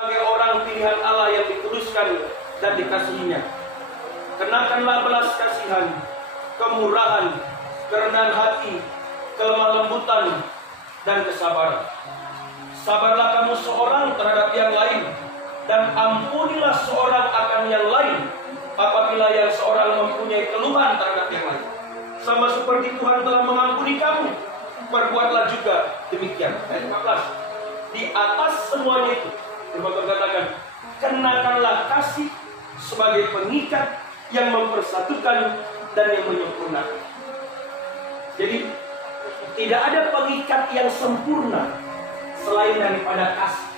sebagai orang pilihan Allah yang dikuduskan dan dikasihinya. Kenakanlah belas kasihan, kemurahan, kerendahan hati, kelemah lembutan, dan kesabaran. Sabarlah kamu seorang terhadap yang lain, dan ampunilah seorang akan yang lain apabila yang seorang mempunyai keluhan terhadap yang lain. Sama seperti Tuhan telah mengampuni kamu, perbuatlah juga demikian. Ayat 14. Di atas semuanya itu, Firman Tuhan katakan, kenakanlah kasih sebagai pengikat yang mempersatukan dan yang menyempurnakan. Jadi tidak ada pengikat yang sempurna selain daripada kasih.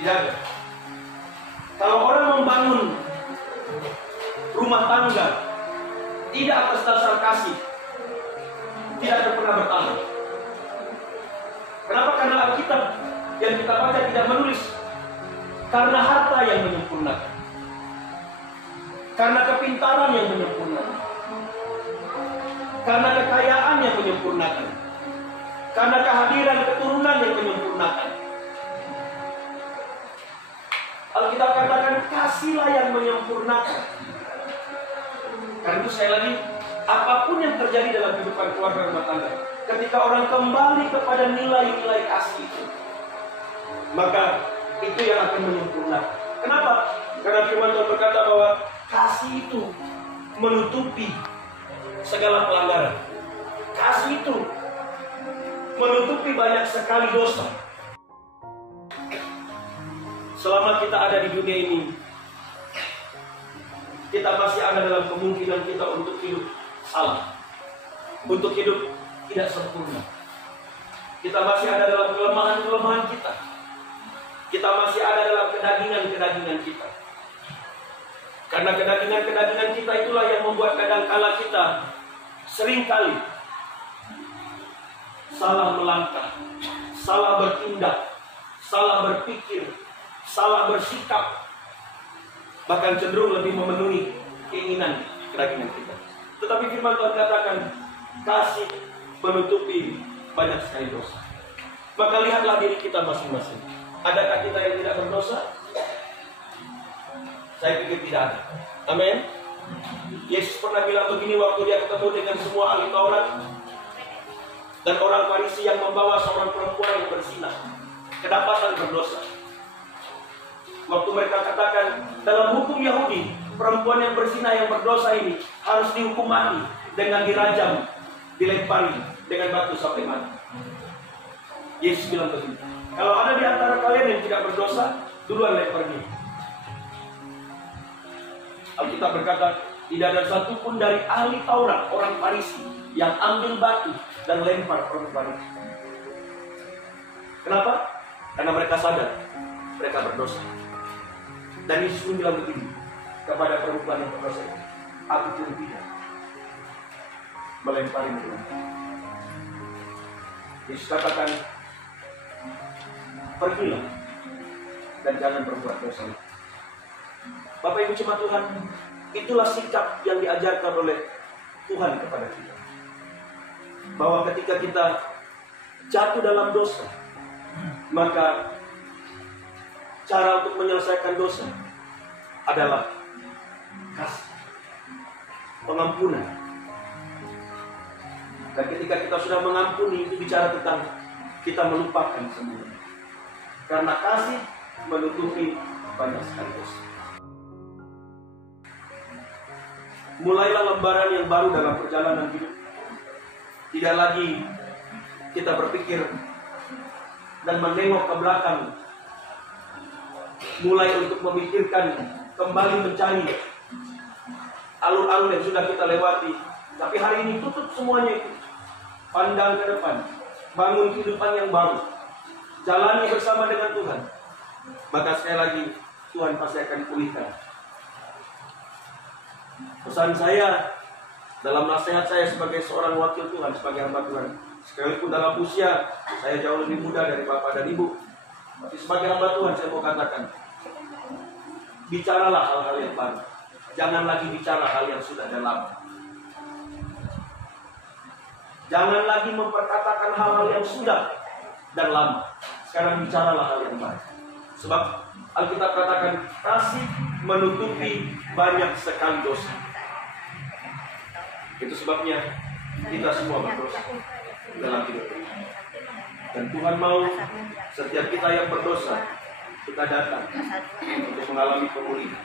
Tidak ada. Kalau orang membangun rumah tangga tidak atas dasar kasih, tidak akan pernah bertahan. Kenapa? Karena Alkitab yang kita baca tidak menulis karena harta yang menyempurnakan, karena kepintaran yang menyempurnakan, karena kekayaan yang menyempurnakan, karena kehadiran keturunan yang menyempurnakan. Alkitab katakan kasihlah yang menyempurnakan. Karena itu sekali lagi, apapun yang terjadi dalam kehidupan keluarga rumah tangga, ketika orang kembali kepada nilai-nilai kasih itu, maka itu yang akan menyempurnakan. Kenapa? Karena firman Tuhan berkata bahwa kasih itu menutupi segala pelanggaran. Kasih itu menutupi banyak sekali dosa. Selama kita ada di dunia ini, kita masih ada dalam kemungkinan kita untuk hidup salah, untuk hidup tidak sempurna. Kita masih ada dalam kelemahan-kelemahan kita. Kita masih ada dalam kedagingan-kedagingan kita. Karena kedagingan-kedagingan kita itulah yang membuat kadang-kala kita seringkali salah melangkah, salah bertindak, salah berpikir, salah bersikap, bahkan cenderung lebih memenuhi keinginan kedagingan kita. Tetapi firman Tuhan katakan kasih menutupi banyak sekali dosa. Maka lihatlah diri kita masing-masing. Adakah kita yang tidak berdosa? Saya pikir tidak ada. Amin. Yesus pernah bilang begini waktu dia ketemu dengan semua ahli Taurat dan orang Farisi yang membawa seorang perempuan yang berzina, kedapatan berdosa. Waktu mereka katakan dalam hukum Yahudi, perempuan yang berzina yang berdosa ini harus dihukum mati dengan dirajam, dilempari dengan batu sampai mati. Yesus bilang begini, kalau ada di antara kalian yang tidak berdosa, duluan lempar dia. Alkitab berkata, tidak ada satupun dari ahli Taurat, orang Farisi, yang ambil batu dan lempar perempuan itu. Kenapa? Karena mereka sadar mereka berdosa. Dan Yesus pun bilang begini kepada perempuan yang berdosa, aku pun tidak melempari mereka. Yesus katakan, pergilah dan jangan berbuat dosa. Bapak Ibu jemaat Tuhan, itulah sikap yang diajarkan oleh Tuhan kepada kita. Bahwa ketika kita jatuh dalam dosa, maka cara untuk menyelesaikan dosa adalah kasih, pengampunan. Dan ketika kita sudah mengampuni, itu bicara tentang kita melupakan semua. Karena kasih menutupi banyak sekali dosa. Mulailah lembaran yang baru dalam perjalanan hidup. Tidak lagi kita berpikir dan menengok ke belakang, mulai untuk memikirkan, kembali mencari alur-alur yang sudah kita lewati. Tapi hari ini tutup semuanya itu. Pandang ke depan, bangun kehidupan yang baru, jalani bersama dengan Tuhan. Maka sekali lagi Tuhan pasti akan pulihkan. Pesan saya dalam nasihat saya sebagai seorang wakil Tuhan, sebagai hamba Tuhan, sekalipun dalam usia saya jauh lebih muda dari Bapak dan Ibu, tapi sebagai hamba Tuhan saya mau katakan, bicaralah hal-hal yang baru. Jangan lagi bicara hal yang sudah ada lama. Jangan lagi memperkatakan hal-hal yang sudah dan lama. Sekarang bicaralah hal yang baru. Sebab Alkitab katakan kasih menutupi banyak sekali dosa. Itu sebabnya kita semua berdosa dalam hidup ini. Dan Tuhan mau setiap kita yang berdosa, kita datang untuk mengalami pemulihan.